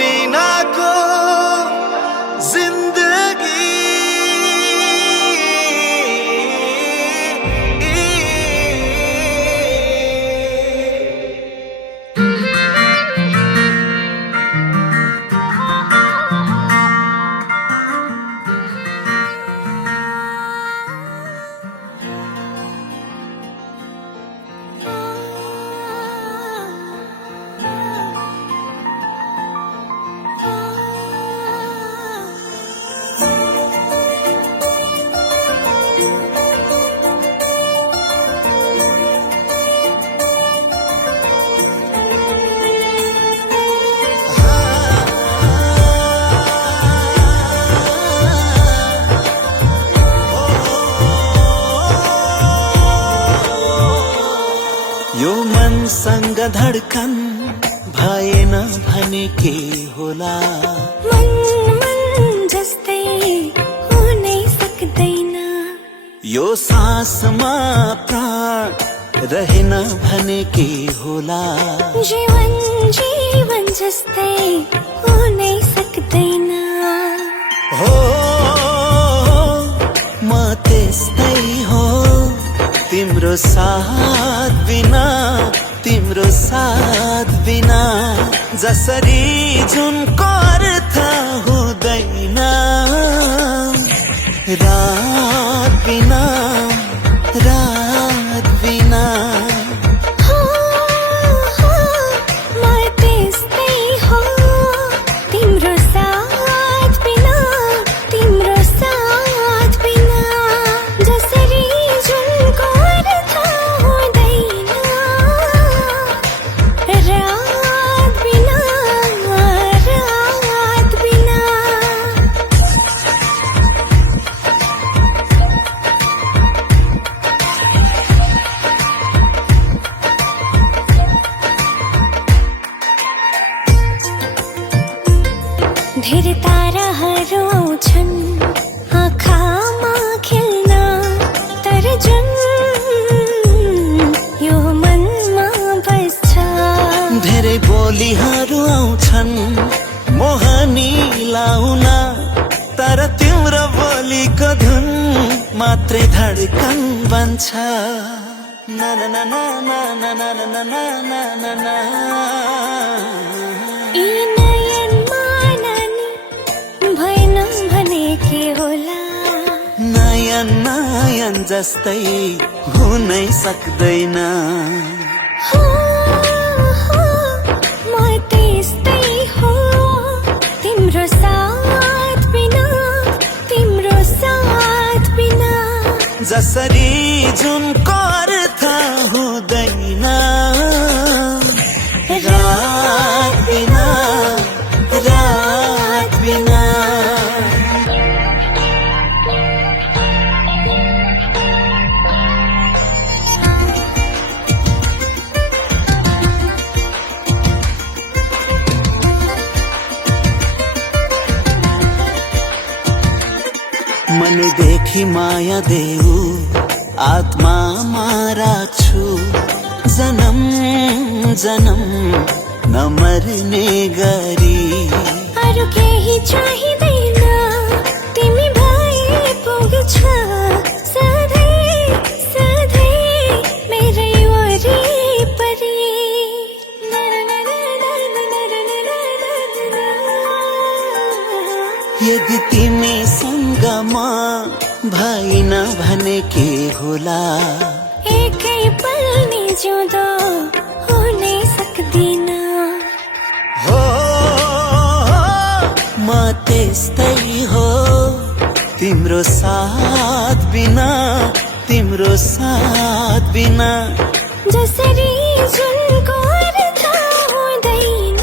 बिनाको जिन्दगी यो मनसँग धड्कन भएन भने के होला मन जस्तै हुनै सक्दैन यो सासमा प्राण रहेन भने के होला जीवन जस्तै हुनै सक्दैन हो म त्यस्तै हो तिम्रो साथ बिना जसरी जुनको अर्थ हुँदैन रात बिना हो, म त्यस्तै हो तिम्रो साथ बिना जसरी जुनको अर्थ हुँदैन रात बिना धेरै ताराहरू आउँछन् आँखामा खेल्न तर जुन यो मनमा बस्छ धेरै बोलीहरू आउँछन् मोहनी लाउन तर तिम्रो बोलीको धुन मात्रै धड्कन बन्छ ना ना ना ना ना ना ना ना ना ना ना ना यी नयनमा नानी भएन भने के होला नयन जस्तै हुनै सक्दैन हो, म त्यस्तै हो तिम्रो साथ बिना जसरी जुनको अर्थ हुँदैन रात बिना मनदेखि माया देऊ आत्मामा राख्छु जन्म नमर्ने गरी अरू केही चाहिँदैन तिमी भए पुग्छ सधैँ मेरै वरिपरि यदि तिमीसँग म भइन भने के होला एकै पल नि जिउँदो हुनै सक्दिन हो म त्यस्तै हो तिम्रो साथ बिना जसरी जुनको अर्थ हुँदैन